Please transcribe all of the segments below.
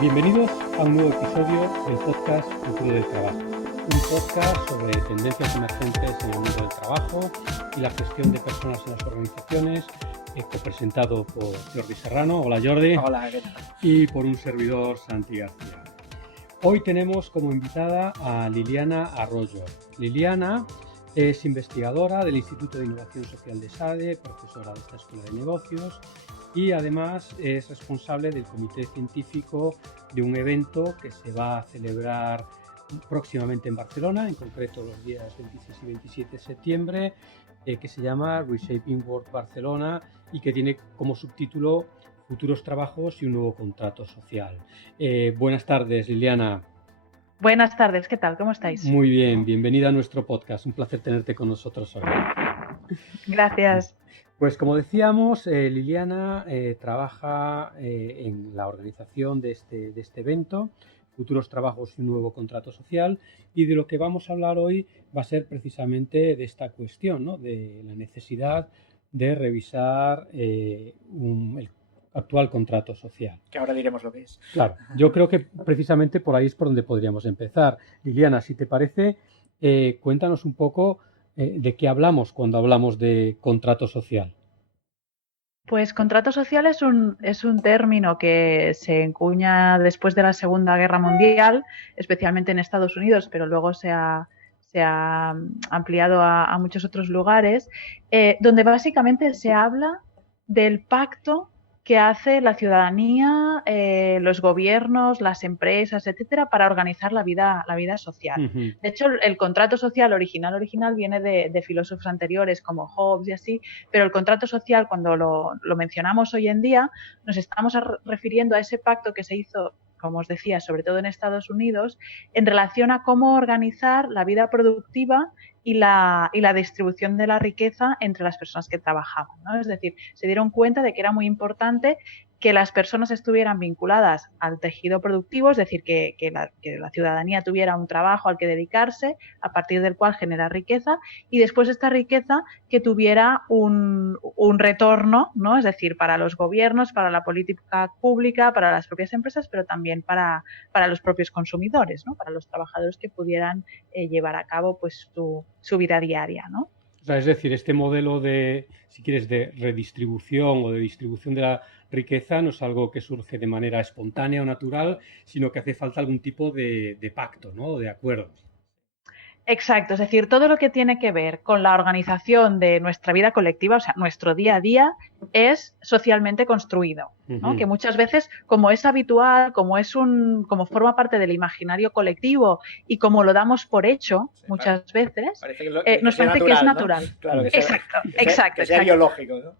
Bienvenidos a un nuevo episodio del podcast Futuro del Trabajo, un podcast sobre tendencias emergentes en el mundo del trabajo y la gestión de personas en las organizaciones, copresentado por Jordi Serrano. Hola Jordi. Hola, ¿qué tal? Y por un servidor, Santi García. Hoy tenemos como invitada a Liliana Arroyo. Liliana es investigadora del Instituto de Innovación Social de SADE, profesora de esta Escuela de Negocios y además es responsable del comité científico de un evento que se va a celebrar próximamente en Barcelona, en concreto los días 26 y 27 de septiembre, que se llama Reshaping Work Barcelona y que tiene como subtítulo Futuros trabajos y un nuevo contrato social. Buenas tardes, Liliana. Buenas tardes, ¿qué tal? ¿Cómo estáis? Muy bien, bienvenida a nuestro podcast. Un placer tenerte con nosotros hoy. Gracias. Pues como decíamos, Liliana trabaja en la organización de este evento, Futuros trabajos y un nuevo contrato social, y de lo que vamos a hablar hoy va a ser precisamente de esta cuestión, ¿no? De la necesidad de revisar el actual contrato social. Que ahora diremos lo que es. Claro, yo creo que precisamente por ahí es por donde podríamos empezar. Liliana, si te parece, cuéntanos un poco de qué hablamos cuando hablamos de contrato social. Pues contrato social es un término que se encuña después de la Segunda Guerra Mundial, especialmente en Estados Unidos, pero luego se ha ampliado a muchos otros lugares, donde básicamente se habla del pacto que hace la ciudadanía, los gobiernos, las empresas, etcétera, para organizar la vida social. Uh-huh. De hecho, el contrato social original viene de filósofos anteriores como Hobbes y así, pero el contrato social, cuando lo mencionamos hoy en día, nos estamos refiriendo a ese pacto que se hizo, como os decía, sobre todo en Estados Unidos, en relación a cómo organizar la vida productiva y la distribución de la riqueza entre las personas que trabajaban, ¿no? Es decir, se dieron cuenta de que era muy importante que las personas estuvieran vinculadas al tejido productivo, es decir, que la ciudadanía tuviera un trabajo al que dedicarse, a partir del cual generar riqueza, y después esta riqueza que tuviera un retorno, ¿no? Es decir, para los gobiernos, para la política pública, para las propias empresas, pero también para los propios consumidores, ¿no? Para los trabajadores que pudieran llevar a cabo pues su vida diaria, ¿no? O sea, es decir, este modelo de, si quieres, de redistribución o de distribución de la riqueza no es algo que surge de manera espontánea o natural, sino que hace falta algún tipo de pacto, ¿no? De acuerdo. Exacto, es decir, todo lo que tiene que ver con la organización de nuestra vida colectiva, o sea, nuestro día a día, es socialmente construido, ¿no? Uh-huh. Que muchas veces, como es habitual, como forma parte del imaginario colectivo y como lo damos por hecho muchas veces, nos parece que es natural. ¿no? Claro, que sea, exacto. Que sea biológico, ¿no?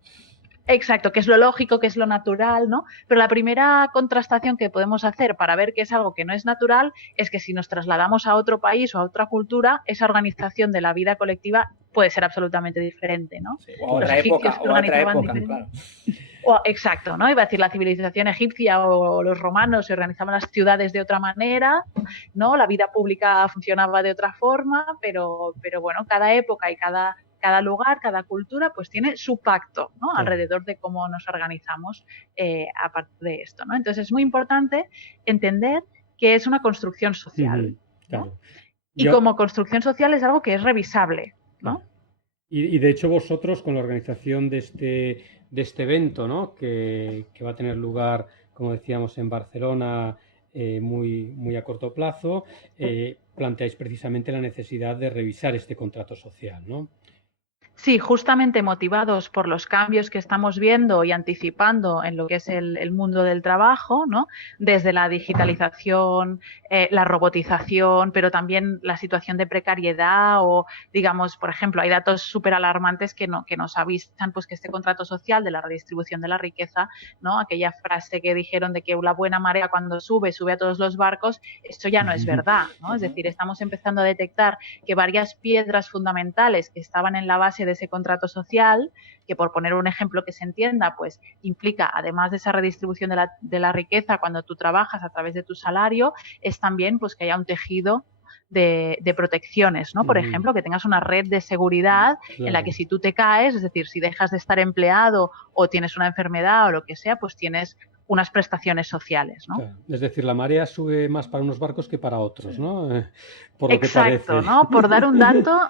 Exacto, que es lo lógico, que es lo natural, ¿no? Pero la primera contrastación que podemos hacer para ver que es algo que no es natural es que si nos trasladamos a otro país o a otra cultura, esa organización de la vida colectiva puede ser absolutamente diferente, ¿no? Sí, o otra época, claro. Exacto, ¿no? Iba a decir, la civilización egipcia o los romanos se organizaban las ciudades de otra manera, ¿no? La vida pública funcionaba de otra forma, pero bueno, cada época y cada lugar, cada cultura, pues tiene su pacto, ¿no? Sí. Alrededor de cómo nos organizamos a partir de esto, ¿no? Entonces es muy importante entender que es una construcción social, claro. ¿no? Y como construcción social es algo que es revisable, ¿no? Claro. Y de hecho vosotros con la organización de este evento, ¿no? Que va a tener lugar, como decíamos, en Barcelona muy a corto plazo, planteáis precisamente la necesidad de revisar este contrato social, ¿no? Sí, justamente motivados por los cambios que estamos viendo y anticipando en lo que es el mundo del trabajo, ¿no? Desde la digitalización, la robotización, pero también la situación de precariedad o, digamos, por ejemplo, hay datos súper alarmantes que nos avisan pues que este contrato social de la redistribución de la riqueza, ¿no? Aquella frase que dijeron de que la buena marea cuando sube a todos los barcos, esto ya no es verdad, ¿no? Es decir, estamos empezando a detectar que varias piedras fundamentales que estaban en la base de ese contrato social, que por poner un ejemplo que se entienda, pues implica, además de esa redistribución de la riqueza cuando tú trabajas a través de tu salario, es también pues que haya un tejido de protecciones, ¿no? Por ejemplo, que tengas una red de seguridad en la que si tú te caes, es decir, si dejas de estar empleado o tienes una enfermedad o lo que sea, pues tienes unas prestaciones sociales, ¿no? Claro. Es decir, la marea sube más para unos barcos que para otros, Sí. ¿no? Por lo Exacto, que parece. ¿no? Por dar un dato,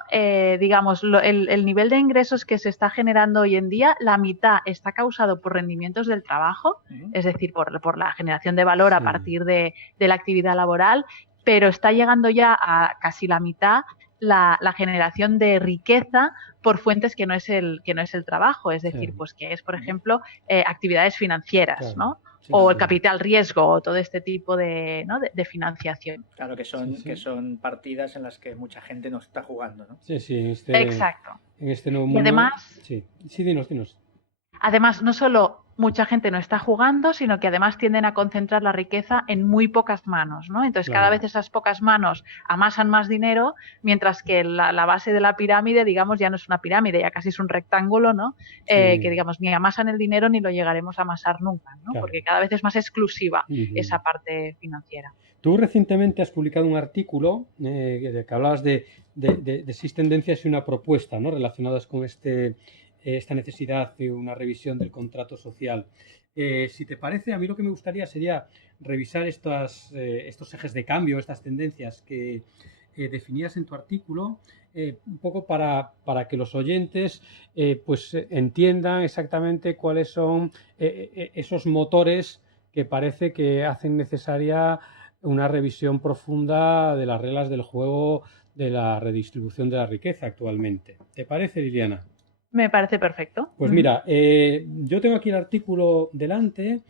digamos, el nivel de ingresos que se está generando hoy en día, la mitad está causado por rendimientos del trabajo, es decir, por la generación de valor a partir de la actividad laboral, pero está llegando ya a casi la mitad la generación de riqueza por fuentes que no es el trabajo, es decir, pues que es, por ejemplo, actividades financieras, Claro. ¿no? El capital riesgo o todo este tipo de, ¿no? de financiación. Claro, que son partidas en las que mucha gente no está jugando, ¿no? Sí, Exacto. En este nuevo mundo. Y además, sí, dinos. Además, no solo mucha gente no está jugando, sino que además tienden a concentrar la riqueza en muy pocas manos, ¿no? Entonces, cada vez esas pocas manos amasan más dinero, mientras que la base de la pirámide, digamos, ya no es una pirámide, ya casi es un rectángulo, ¿no? Que, digamos, ni amasan el dinero ni lo llegaremos a amasar nunca, ¿no? Claro. Porque cada vez es más exclusiva esa parte financiera. Tú recientemente has publicado un artículo que hablabas de seis tendencias y una propuesta, ¿no? Relacionadas con esta necesidad de una revisión del contrato social. Si te parece, a mí lo que me gustaría sería revisar estos ejes de cambio, estas tendencias que definías en tu artículo, un poco para que los oyentes pues entiendan exactamente cuáles son esos motores que parece que hacen necesaria una revisión profunda de las reglas del juego de la redistribución de la riqueza actualmente. ¿Te parece, Liliana? Me parece perfecto. Pues mira, yo tengo aquí el artículo delante.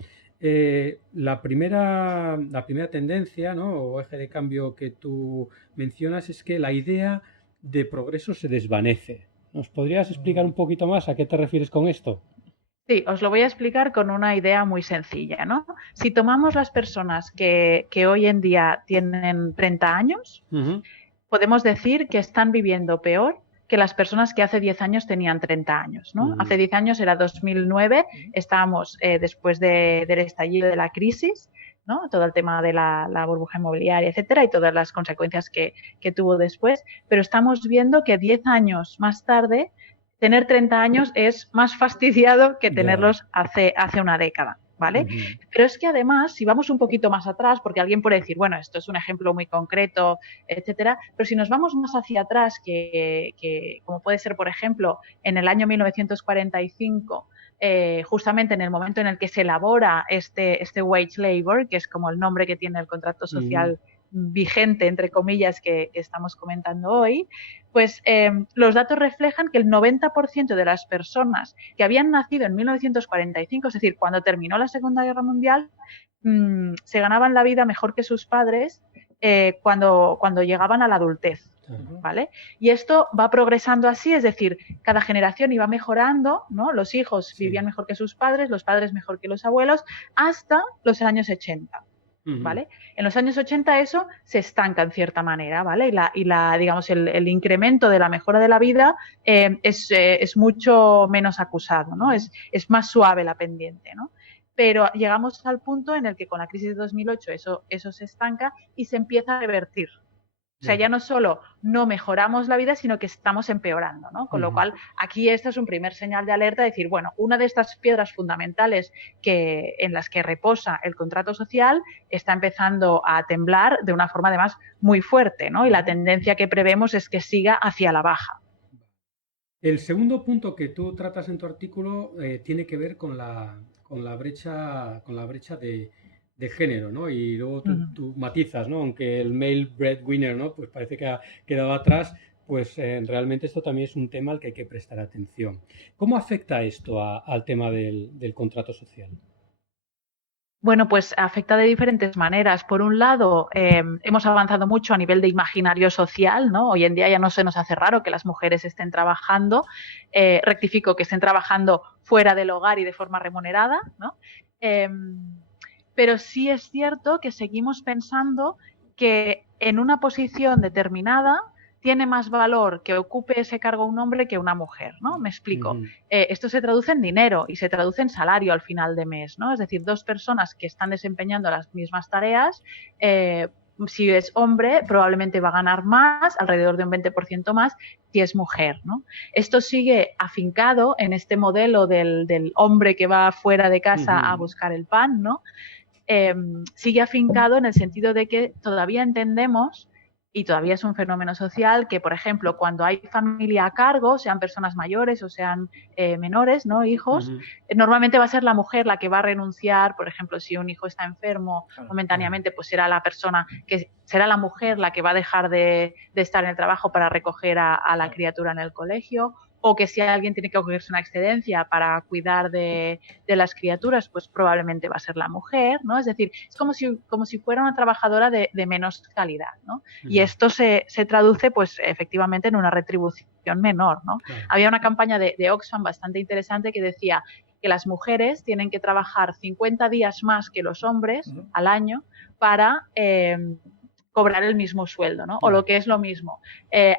La primera tendencia, ¿no? O eje de cambio que tú mencionas es que la idea de progreso se desvanece. ¿Nos podrías explicar un poquito más a qué te refieres con esto? Sí, os lo voy a explicar con una idea muy sencilla, ¿no? Si tomamos las personas que hoy en día tienen 30 años, podemos decir que están viviendo peor que las personas que hace 10 años tenían 30 años, ¿no? Hace 10 años era 2009, estábamos después del estallido de la crisis, ¿no? Todo el tema de la burbuja inmobiliaria, etcétera, y todas las consecuencias que tuvo después, pero estamos viendo que 10 años más tarde, tener 30 años es más fastidiado que tenerlos hace una década, ¿vale? Pero es que además, si vamos un poquito más atrás, porque alguien puede decir, bueno, esto es un ejemplo muy concreto, etcétera, pero si nos vamos más hacia atrás, que como puede ser, por ejemplo, en el año 1945, justamente en el momento en el que se elabora este wage labor, que es como el nombre que tiene el contrato social vigente, entre comillas, que estamos comentando hoy, pues los datos reflejan que el 90% de las personas que habían nacido en 1945, es decir, cuando terminó la Segunda Guerra Mundial, se ganaban la vida mejor que sus padres cuando llegaban a la adultez. ¿Vale? Y esto va progresando así, es decir, cada generación iba mejorando, ¿no? Los hijos vivían mejor que sus padres, los padres mejor que los abuelos, hasta los años 80. ¿Vale? En los años 80 eso se estanca en cierta manera, ¿vale? Y digamos, el incremento de la mejora de la vida es mucho menos acusado, ¿no? Es más suave la pendiente, ¿no? Pero llegamos al punto en el que con la crisis de 2008 eso se estanca y se empieza a revertir. O sea, ya no solo no mejoramos la vida, sino que estamos empeorando, ¿no? Con lo cual, aquí esto es un primer señal de alerta, decir, bueno, una de estas piedras fundamentales en las que reposa el contrato social está empezando a temblar de una forma además muy fuerte, ¿no? Y la tendencia que prevemos es que siga hacia la baja. El segundo punto que tú tratas en tu artículo tiene que ver con la brecha de género, ¿no? Y luego tú matizas, ¿no? Aunque el male breadwinner, ¿no? Pues parece que ha quedado atrás, pues realmente esto también es un tema al que hay que prestar atención. ¿Cómo afecta esto al tema del contrato social? Bueno, pues afecta de diferentes maneras. Por un lado, hemos avanzado mucho a nivel de imaginario social, ¿no? Hoy en día ya no se nos hace raro que las mujeres estén trabajando, rectifico, que estén trabajando fuera del hogar y de forma remunerada, ¿no? Pero sí es cierto que seguimos pensando que en una posición determinada tiene más valor que ocupe ese cargo un hombre que una mujer, ¿no? Me explico. Esto se traduce en dinero y se traduce en salario al final de mes, ¿no? Es decir, dos personas que están desempeñando las mismas tareas si es hombre, probablemente va a ganar más, alrededor de un 20% más, si es mujer, ¿no? Esto sigue afincado en este modelo del hombre que va fuera de casa a buscar el pan, ¿no? Sigue afincado en el sentido de que todavía entendemos, y todavía es un fenómeno social, que, por ejemplo, cuando hay familia a cargo, sean personas mayores o sean menores, ¿no? Hijos, normalmente va a ser la mujer la que va a renunciar. Por ejemplo, si un hijo está enfermo momentáneamente, pues será la mujer la que va a dejar de estar en el trabajo para recoger a la criatura en el colegio, o que si alguien tiene que cogerse una excedencia para cuidar de las criaturas, pues probablemente va a ser la mujer, ¿no? Es decir, es como si fuera una trabajadora de menos calidad, ¿no? Y esto se traduce, pues, efectivamente en una retribución menor, ¿no? Claro. Había una campaña de Oxfam bastante interesante que decía que las mujeres tienen que trabajar 50 días más que los hombres al año para cobrar el mismo sueldo, ¿no? O lo que es lo mismo.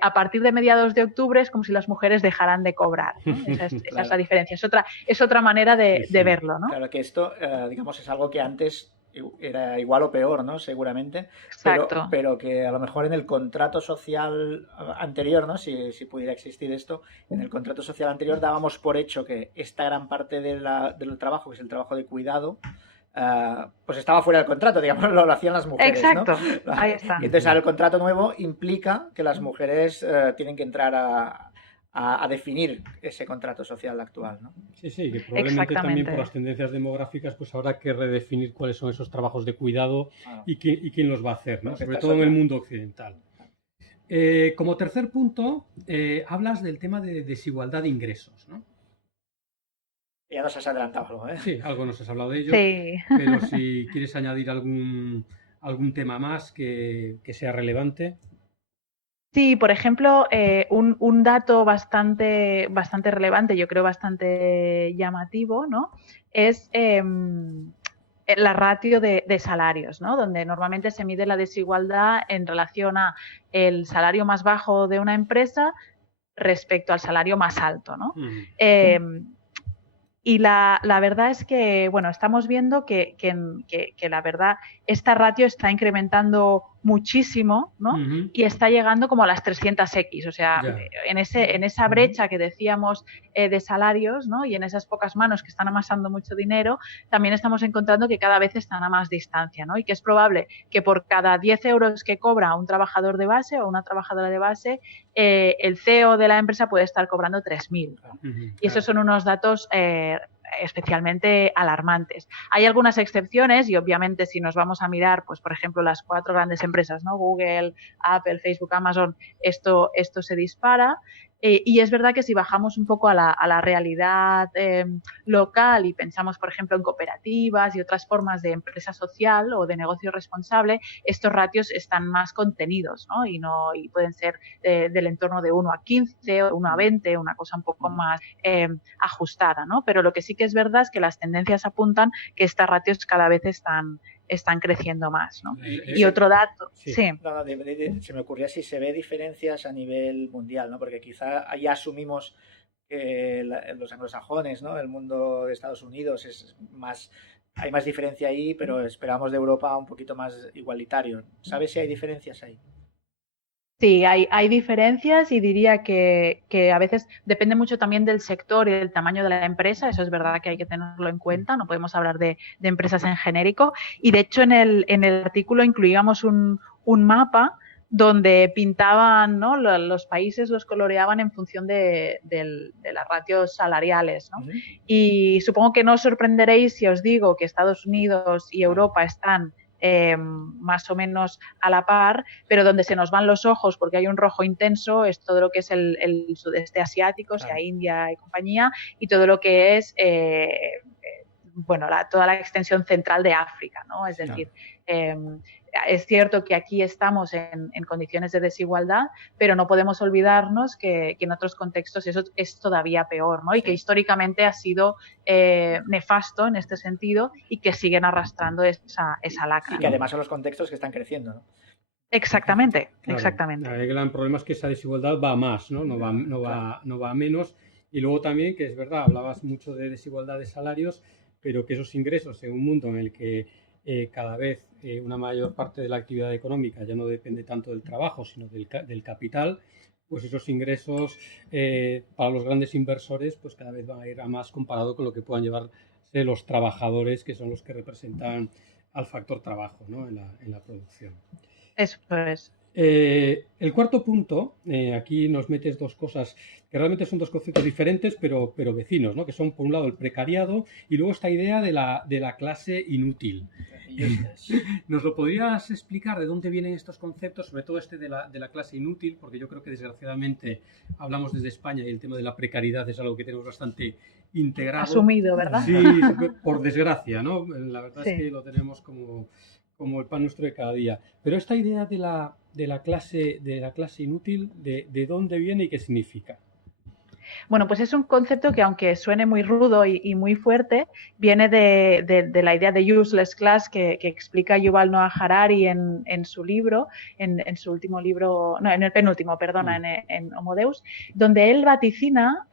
A partir de mediados de octubre es como si las mujeres dejaran de cobrar, ¿no? Esa es la diferencia. Es otra manera de verlo, ¿no? Claro que esto, digamos, es algo que antes era igual o peor, ¿no? Seguramente. Exacto. Pero que a lo mejor en el contrato social anterior, ¿no? Si pudiera existir esto, en el contrato social anterior dábamos por hecho que esta gran parte del trabajo, que es el trabajo de cuidado, pues estaba fuera del contrato, digamos, lo hacían las mujeres. Exacto, ¿no? Ahí está. Y entonces ahora el contrato nuevo implica que las mujeres tienen que entrar a definir ese contrato social actual, ¿no? Sí, que probablemente también por las tendencias demográficas pues habrá que redefinir cuáles son esos trabajos de cuidado y quién los va a hacer, ¿no? Sobre todo en el mundo occidental. Como tercer punto, hablas del tema de desigualdad de ingresos, ¿no? Ya nos has adelantado algo, ¿eh? Sí, algo nos has hablado de ello, sí. Pero si quieres añadir algún tema más que sea relevante. Sí, por ejemplo, un dato bastante relevante, yo creo bastante llamativo, ¿no? Es la ratio de salarios, ¿no? Donde normalmente se mide la desigualdad en relación a el salario más bajo de una empresa respecto al salario más alto, ¿no? Y la verdad es que, bueno, estamos viendo que la verdad, esta ratio está incrementando muchísimo, ¿no? Y está llegando como a las 300x, o sea, en esa brecha que decíamos de salarios, ¿no? Y en esas pocas manos que están amasando mucho dinero, también estamos encontrando que cada vez están a más distancia, ¿no? Y que es probable que por cada 10 euros que cobra un trabajador de base o una trabajadora de base, el CEO de la empresa puede estar cobrando 3.000, ¿no? Y esos son unos datos especialmente alarmantes. Hay algunas excepciones y obviamente si nos vamos a mirar, pues por ejemplo las 4 grandes empresas, ¿no? Google, Apple, Facebook, Amazon, esto se dispara. Y es verdad que si bajamos un poco a la realidad local y pensamos, por ejemplo, en cooperativas y otras formas de empresa social o de negocio responsable, estos ratios están más contenidos, ¿no? Y pueden ser del entorno de 1 a 15 o 1 a 20, una cosa un poco más ajustada, ¿no? Pero lo que sí que es verdad es que las tendencias apuntan que estas ratios cada vez están creciendo más, ¿no? Y otro dato, sí. No, se me ocurría si se ve diferencias a nivel mundial, ¿no? Porque quizá ya asumimos que los anglosajones, ¿no? El mundo de Estados Unidos hay más diferencia ahí, pero esperamos de Europa un poquito más igualitario. ¿Sabes si hay diferencias ahí? Sí, hay diferencias y diría que a veces depende mucho también del sector y del tamaño de la empresa. Eso es verdad que hay que tenerlo en cuenta. No podemos hablar de empresas en genérico. Y de hecho en el artículo incluíamos un mapa donde pintaban, ¿no? Los países, los coloreaban en función de las ratios salariales, ¿no? Y supongo que no os sorprenderéis si os digo que Estados Unidos y Europa están más o menos a la par, pero donde se nos van los ojos porque hay un rojo intenso es todo lo que es el sudeste asiático, o sea, India y compañía, y todo lo que es bueno, toda la extensión central de África, ¿no? Es decir, es cierto que aquí estamos en condiciones de desigualdad, pero no podemos olvidarnos que en otros contextos eso es todavía peor, ¿no? Y que históricamente ha sido nefasto en este sentido y que siguen arrastrando esa lacra. Y que además son los contextos que están creciendo, ¿no? Exactamente, claro. Exactamente. El gran problema es que esa desigualdad va a más, ¿no? No va a menos. Y luego también, que es verdad, hablabas mucho de desigualdad de salarios, pero que esos ingresos en un mundo en el que cada vez una mayor parte de la actividad económica ya no depende tanto del trabajo, sino del capital, pues esos ingresos para los grandes inversores pues cada vez van a ir a más comparado con lo que puedan llevarse los trabajadores, que son los que representan al factor trabajo, ¿no? en la producción. Eso es. El cuarto punto, aquí nos metes dos cosas que realmente son dos conceptos diferentes, pero vecinos, ¿no? Que son, por un lado, el precariado y luego esta idea de la clase inútil. ¿Nos lo podrías explicar de dónde vienen estos conceptos, sobre todo este de la clase inútil? Porque yo creo que desgraciadamente hablamos desde España y el tema de la precariedad es algo que tenemos bastante integrado. Asumido, ¿verdad? Sí, por desgracia, ¿no? La verdad es que lo tenemos como el pan nuestro de cada día. Pero esta idea de la clase inútil, ¿de dónde viene y qué significa? Bueno, pues es un concepto que, aunque suene muy rudo y muy fuerte, viene de la idea de useless class que explica Yuval Noah Harari en su libro, en su último libro, no, en el penúltimo, perdona, en Homo Deus, donde él vaticina,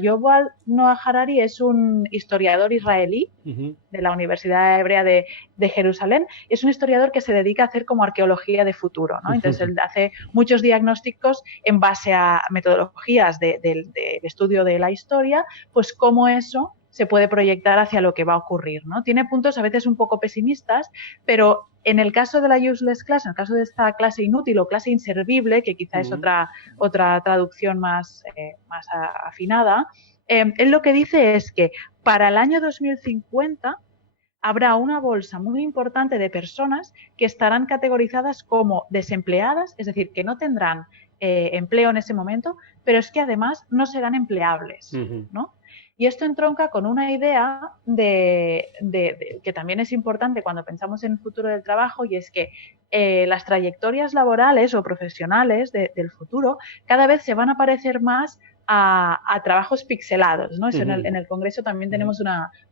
Yuval Noah Harari es un historiador israelí de la Universidad Hebrea de Jerusalén. Es un historiador que se dedica a hacer como arqueología de futuro, ¿no? Entonces él hace muchos diagnósticos en base a metodologías del estudio de la historia, pues cómo eso se puede proyectar hacia lo que va a ocurrir, ¿no? Tiene puntos a veces un poco pesimistas, pero en el caso de la useless class, en el caso de esta clase inútil o clase inservible, que quizá es otra traducción más afinada, él lo que dice es que para el año 2050 habrá una bolsa muy importante de personas que estarán categorizadas como desempleadas, es decir, que no tendrán empleo en ese momento, pero es que además no serán empleables, ¿no? Y esto entronca con una idea que también es importante cuando pensamos en el futuro del trabajo, y es que las trayectorias laborales o profesionales del futuro cada vez se van a parecer más a trabajos pixelados, ¿no? Eso en el Congreso también tenemos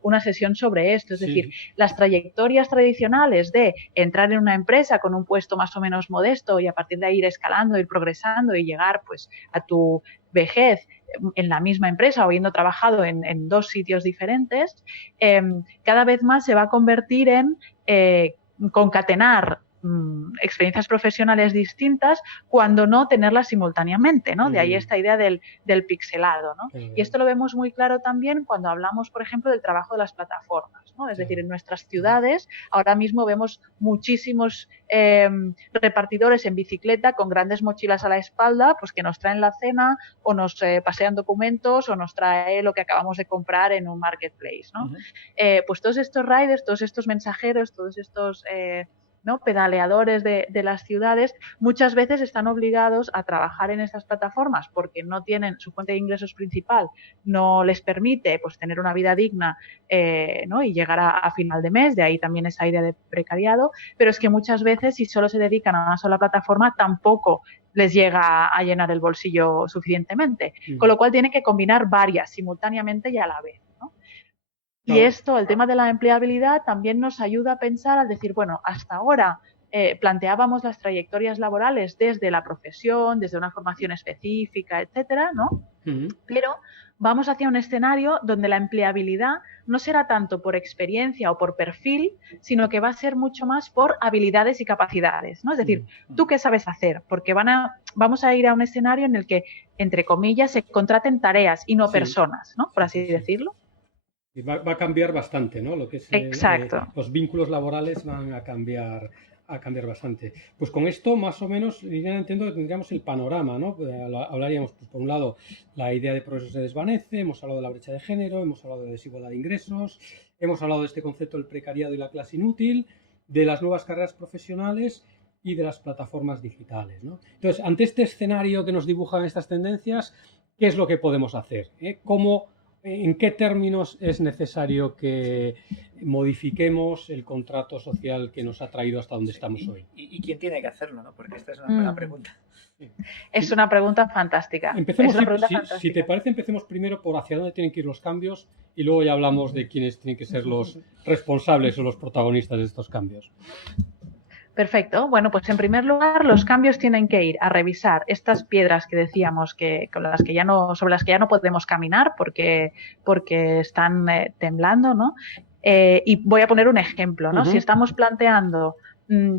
una sesión sobre esto, es decir, las trayectorias tradicionales de entrar en una empresa con un puesto más o menos modesto y a partir de ahí ir escalando, ir progresando y llegar pues a tu vejez en la misma empresa o habiendo trabajado en dos sitios diferentes, cada vez más se va a convertir en concatenar experiencias profesionales distintas cuando no tenerlas simultáneamente, ¿no? De ahí esta idea del pixelado, ¿no? Y esto lo vemos muy claro también cuando hablamos, por ejemplo, del trabajo de las plataformas, ¿no? Es decir, en nuestras ciudades ahora mismo vemos muchísimos repartidores en bicicleta con grandes mochilas a la espalda, pues que nos traen la cena o nos pasean documentos o nos trae lo que acabamos de comprar en un marketplace, ¿no? Pues todos estos riders, todos estos mensajeros, todos estos ¿no? pedaleadores de las ciudades, muchas veces están obligados a trabajar en estas plataformas porque no tienen su fuente de ingresos principal, no les permite pues tener una vida digna, ¿no? y llegar a final de mes, de ahí también esa idea de precariado, pero es que muchas veces si solo se dedican a una sola plataforma tampoco les llega a llenar el bolsillo suficientemente, con lo cual tienen que combinar varias simultáneamente y a la vez, ¿no? Y esto, el tema de la empleabilidad, también nos ayuda a pensar, al decir, bueno, hasta ahora planteábamos las trayectorias laborales desde la profesión, desde una formación específica, etcétera, ¿no? Pero vamos hacia un escenario donde la empleabilidad no será tanto por experiencia o por perfil, sino que va a ser mucho más por habilidades y capacidades, ¿no? Es decir, ¿tú qué sabes hacer? Porque vamos a ir a un escenario en el que, entre comillas, se contraten tareas y no personas, ¿no? Por así decirlo. Va a cambiar bastante, ¿no? Lo que es los vínculos laborales van a cambiar bastante. Pues con esto, más o menos, ya entiendo que tendríamos el panorama, ¿no? Hablaríamos, pues, por un lado, la idea de progreso se desvanece, hemos hablado de la brecha de género, hemos hablado de desigualdad de ingresos, hemos hablado de este concepto del precariado y la clase inútil, de las nuevas carreras profesionales y de las plataformas digitales, ¿no? Entonces, ante este escenario que nos dibujan estas tendencias, ¿qué es lo que podemos hacer? ¿En qué términos es necesario que modifiquemos el contrato social que nos ha traído hasta donde estamos hoy? ¿Y quién tiene que hacerlo, ¿no? Porque esta es una buena pregunta. Es una pregunta fantástica. Empecemos, si te parece, empecemos primero por hacia dónde tienen que ir los cambios y luego ya hablamos de quiénes tienen que ser los responsables o los protagonistas de estos cambios. Perfecto. Bueno, pues en primer lugar, los cambios tienen que ir a revisar estas piedras que decíamos sobre las que ya no podemos caminar porque están temblando, ¿no? Y voy a poner un ejemplo, ¿no? Si estamos planteando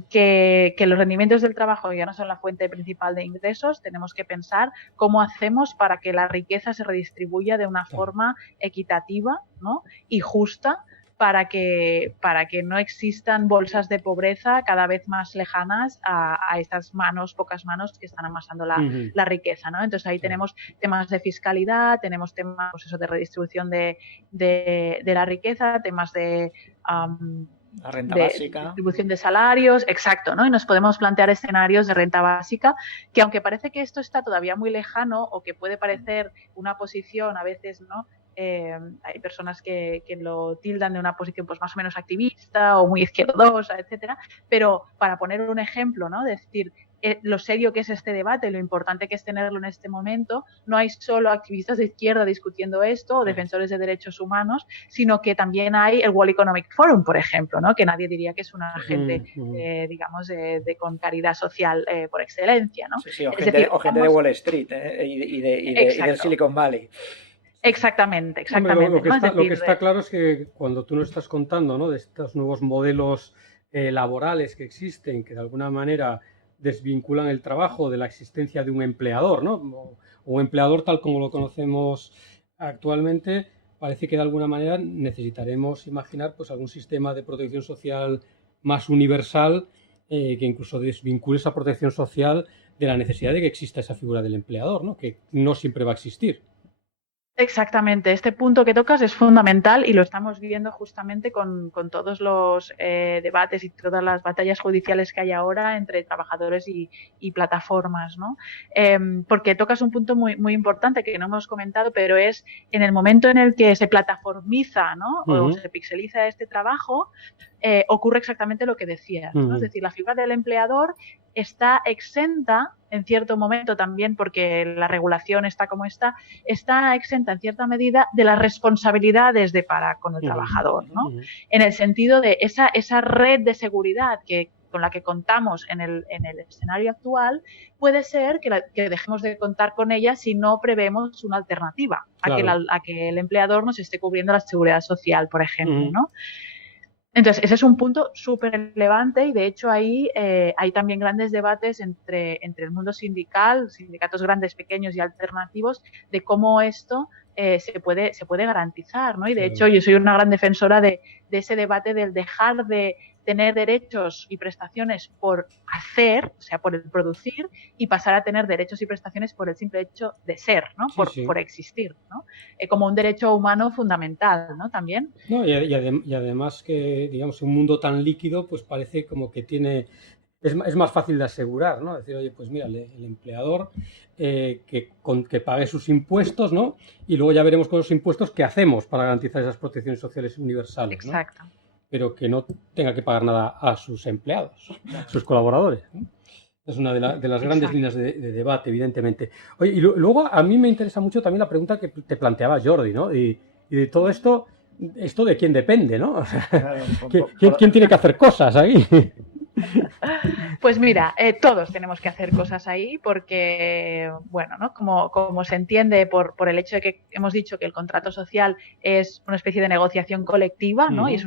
que los rendimientos del trabajo ya no son la fuente principal de ingresos, tenemos que pensar cómo hacemos para que la riqueza se redistribuya de una forma equitativa, ¿no? Y justa, para que no existan bolsas de pobreza cada vez más lejanas a estas pocas manos que están amasando la riqueza, ¿no? Entonces ahí tenemos temas de fiscalidad, tenemos temas, pues eso, de redistribución de la riqueza, temas de la renta básica, distribución de salarios, exacto, ¿no? Y nos podemos plantear escenarios de renta básica, que aunque parece que esto está todavía muy lejano o que puede parecer una posición a veces, ¿no? Hay personas que lo tildan de una posición pues más o menos activista o muy izquierdosa, etcétera, pero para poner un ejemplo, ¿no? De decir, lo serio que es este debate, lo importante que es tenerlo en este momento, no hay solo activistas de izquierda discutiendo esto o defensores de derechos humanos, sino que también hay el World Economic Forum, por ejemplo, ¿no? Que nadie diría que es una gente, digamos, con caridad social por excelencia, ¿no? Sí, o gente de Wall Street y del Silicon Valley. Exactamente. Hombre, lo que está claro es que cuando tú nos estás contando, ¿no? De estos nuevos modelos laborales que existen, que de alguna manera desvinculan el trabajo de la existencia de un empleador, ¿no? O un empleador tal como lo conocemos actualmente, parece que de alguna manera necesitaremos imaginar pues algún sistema de protección social más universal que incluso desvincule esa protección social de la necesidad de que exista esa figura del empleador, ¿no? Que no siempre va a existir. Exactamente, este punto que tocas es fundamental y lo estamos viendo justamente con todos los debates y todas las batallas judiciales que hay ahora entre trabajadores y plataformas, ¿no? Porque tocas un punto muy, muy importante que no hemos comentado, pero es en el momento en el que se plataformiza, ¿no? O se pixeliza este trabajo, ocurre exactamente lo que decías, ¿no? Es decir, la figura del empleador está exenta en cierto momento también, porque la regulación está como está exenta en cierta medida de las responsabilidades con el trabajador, ¿no? En el sentido de esa red de seguridad con la que contamos en el escenario actual, puede ser que dejemos de contar con ella si no prevemos una alternativa a que el empleador nos esté cubriendo la seguridad social, por ejemplo, ¿no? Entonces, ese es un punto súper relevante y, de hecho, ahí hay también grandes debates entre el mundo sindical, sindicatos grandes, pequeños y alternativos, de cómo esto se puede garantizar, ¿no? Y, de hecho, yo soy una gran defensora de ese debate del dejar de tener derechos y prestaciones por hacer, o sea, por el producir, y pasar a tener derechos y prestaciones por el simple hecho de ser, ¿no? Por existir, ¿no? Como un derecho humano fundamental, ¿no? También. No, y además que, digamos, un mundo tan líquido, pues parece como que es más fácil de asegurar, ¿no? Decir, oye, pues mira, el empleador que pague sus impuestos, ¿no? Y luego ya veremos con los impuestos qué hacemos para garantizar esas protecciones sociales universales, ¿no? Exacto. Pero que no tenga que pagar nada a sus empleados, sus colaboradores, ¿no? Es una de las grandes líneas de debate, evidentemente. Oye, y luego a mí me interesa mucho también la pregunta que te planteaba Jordi, ¿no? Y de todo esto de quién depende, ¿no? O sea, ¿quién tiene que hacer cosas ahí? Pues mira, todos tenemos que hacer cosas ahí porque, bueno, ¿no? Como se entiende por el hecho de que hemos dicho que el contrato social es una especie de negociación colectiva, ¿no? Y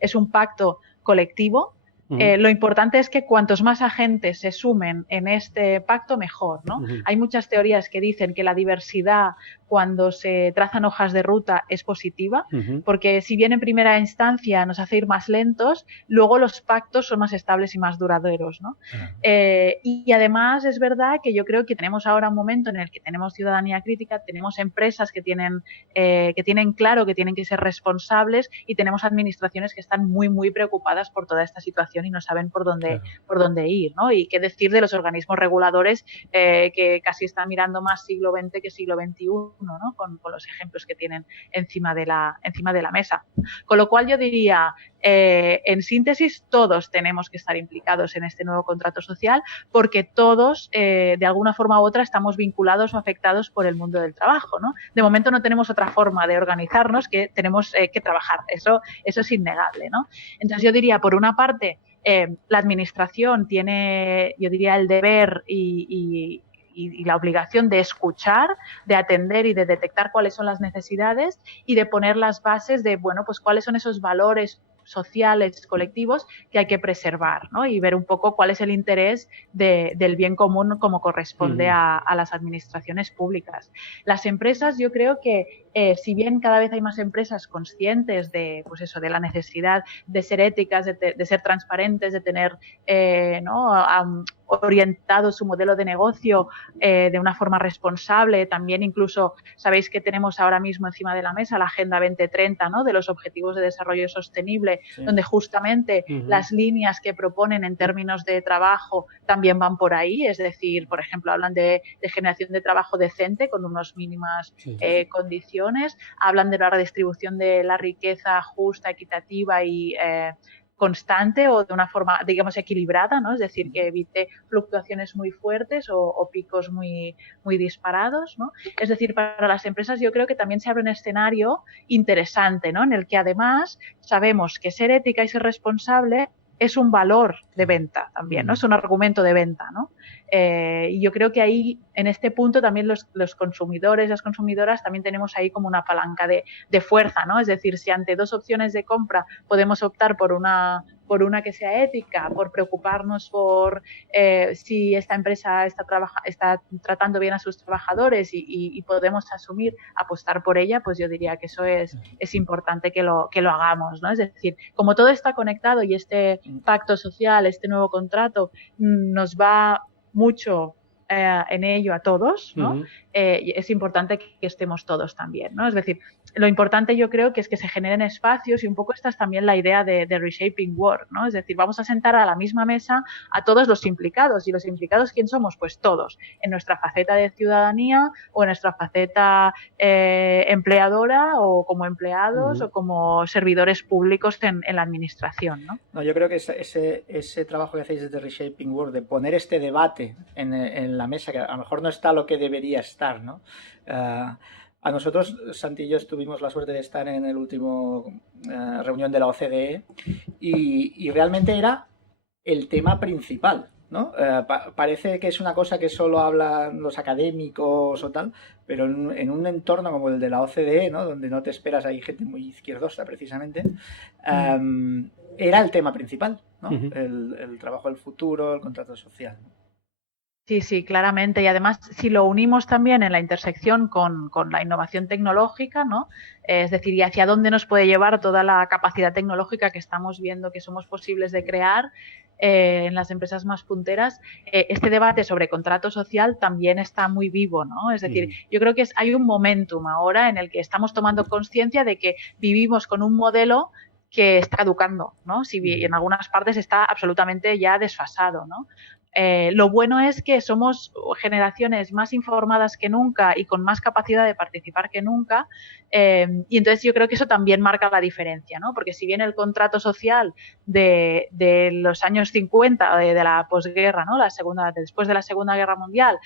es un pacto colectivo. Lo importante es que cuantos más agentes se sumen en este pacto, mejor, ¿no? Hay muchas teorías que dicen que la diversidad, cuando se trazan hojas de ruta, es positiva, porque si bien en primera instancia nos hace ir más lentos, luego los pactos son más estables y más duraderos, ¿no? Y además es verdad que yo creo que tenemos ahora un momento en el que tenemos ciudadanía crítica, tenemos empresas que tienen claro que tienen que ser responsables y tenemos administraciones que están muy, muy preocupadas por toda esta situación y no saben por dónde ir, ¿no? Y qué decir de los organismos reguladores que casi están mirando más siglo XX que siglo XXI, ¿no? Con los ejemplos que tienen encima de la mesa. Con lo cual yo diría, en síntesis, todos tenemos que estar implicados en este nuevo contrato social porque todos, de alguna forma u otra, estamos vinculados o afectados por el mundo del trabajo, ¿no? De momento no tenemos otra forma de organizarnos que tenemos que trabajar. Eso es innegable, ¿no? Entonces yo diría, por una parte, la administración tiene, yo diría, el deber y y la obligación de escuchar, de atender y de detectar cuáles son las necesidades y de poner las bases de, bueno, pues cuáles son esos valores sociales, colectivos, que hay que preservar, ¿no? Y ver un poco cuál es el interés del bien común como corresponde a las administraciones públicas. Las empresas, yo creo que si bien cada vez hay más empresas conscientes de, pues eso, de la necesidad de ser éticas, de ser transparentes, de tener orientado su modelo de negocio de una forma responsable, también incluso sabéis que tenemos ahora mismo encima de la mesa la Agenda 2030, ¿no? De los Objetivos de Desarrollo Sostenible, sí, donde justamente las líneas que proponen en términos de trabajo también van por ahí, es decir, por ejemplo, hablan de generación de trabajo decente con unas mínimas condiciones, hablan de la redistribución de la riqueza justa, equitativa y constante o de una forma, digamos, equilibrada, ¿no? Es decir, que evite fluctuaciones muy fuertes o picos muy, muy disparados, ¿no? Es decir, para las empresas yo creo que también se abre un escenario interesante, ¿no? En el que además sabemos que ser ética y ser responsable es un valor de venta también, ¿no? Es un argumento de venta, ¿no? Y yo creo que ahí, en este punto, también los consumidores, las consumidoras, también tenemos ahí como una palanca de fuerza, ¿no? Es decir, si ante dos opciones de compra podemos optar por una que sea ética, por preocuparnos por si esta empresa está tratando bien a sus trabajadores y podemos asumir apostar por ella, pues yo diría que eso es importante que lo hagamos, ¿no? Es decir, como todo está conectado y este pacto social, este nuevo contrato nos va mucho en ello a todos, ¿no? Es importante que estemos todos también, ¿no? Es decir, lo importante yo creo que es que se generen espacios y un poco esta es también la idea de Reshaping Work, ¿no? Es decir, vamos a sentar a la misma mesa a todos los implicados. ¿Y los implicados quién somos? Pues todos, en nuestra faceta de ciudadanía o en nuestra faceta empleadora o como empleados o como servidores públicos en la administración, ¿no? No, yo creo que ese trabajo que hacéis desde Reshaping Work, de poner este debate en la mesa, que a lo mejor no está lo que debería estar, ¿no? A nosotros, Santi y yo, tuvimos la suerte de estar en el último reunión de la OCDE y realmente era el tema principal, ¿no? Parece que es una cosa que solo hablan los académicos o tal, pero en un entorno como el de la OCDE, ¿no? Donde no te esperas, hay gente muy izquierdosa precisamente, era el tema principal, ¿no? El trabajo del futuro, el contrato social, ¿no? Sí, claramente. Y además, si lo unimos también en la intersección con la innovación tecnológica, ¿no? Es decir, y hacia dónde nos puede llevar toda la capacidad tecnológica que estamos viendo que somos posibles de crear en las empresas más punteras, este debate sobre contrato social también está muy vivo, ¿no? Es decir, yo creo que hay un momentum ahora en el que estamos tomando conciencia de que vivimos con un modelo que está caducando, ¿no? Si en algunas partes está absolutamente ya desfasado, ¿no? Lo bueno es que somos generaciones más informadas que nunca y con más capacidad de participar que nunca, y entonces yo creo que eso también marca la diferencia, ¿no? Porque si bien el contrato social de los años 50, de la posguerra, ¿no? Después de la Segunda Guerra Mundial,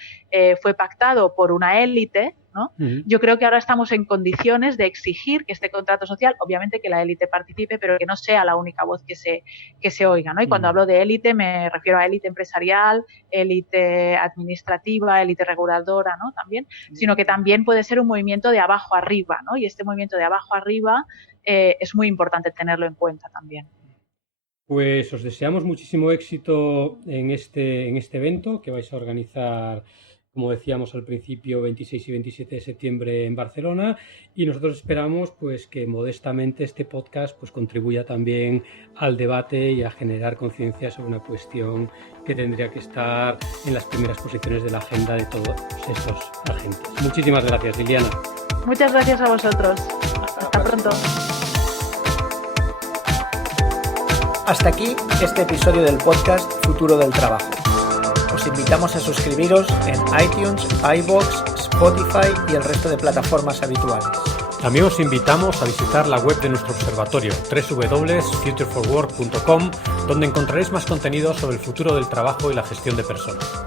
fue pactado por una élite, ¿no? Yo creo que ahora estamos en condiciones de exigir que este contrato social, obviamente que la élite participe, pero que no sea la única voz que se oiga, ¿no? Y cuando hablo de élite me refiero a élite empresarial, élite administrativa, élite reguladora, ¿no? También, sino que también puede ser un movimiento de abajo arriba, ¿no? Y este movimiento de abajo arriba es muy importante tenerlo en cuenta también. Pues os deseamos muchísimo éxito en este evento que vais a organizar, como decíamos al principio, 26 y 27 de septiembre en Barcelona, y nosotros esperamos pues que modestamente este podcast pues contribuya también al debate y a generar conciencia sobre una cuestión que tendría que estar en las primeras posiciones de la agenda de todos estos agentes. Muchísimas gracias, Liliana. Muchas gracias a vosotros. Hasta pronto. Hasta aquí este episodio del podcast Futuro del Trabajo. Os invitamos a suscribiros en iTunes, iVoox, Spotify y el resto de plataformas habituales. También os invitamos a visitar la web de nuestro observatorio, www.futureforwork.com, donde encontraréis más contenido sobre el futuro del trabajo y la gestión de personas.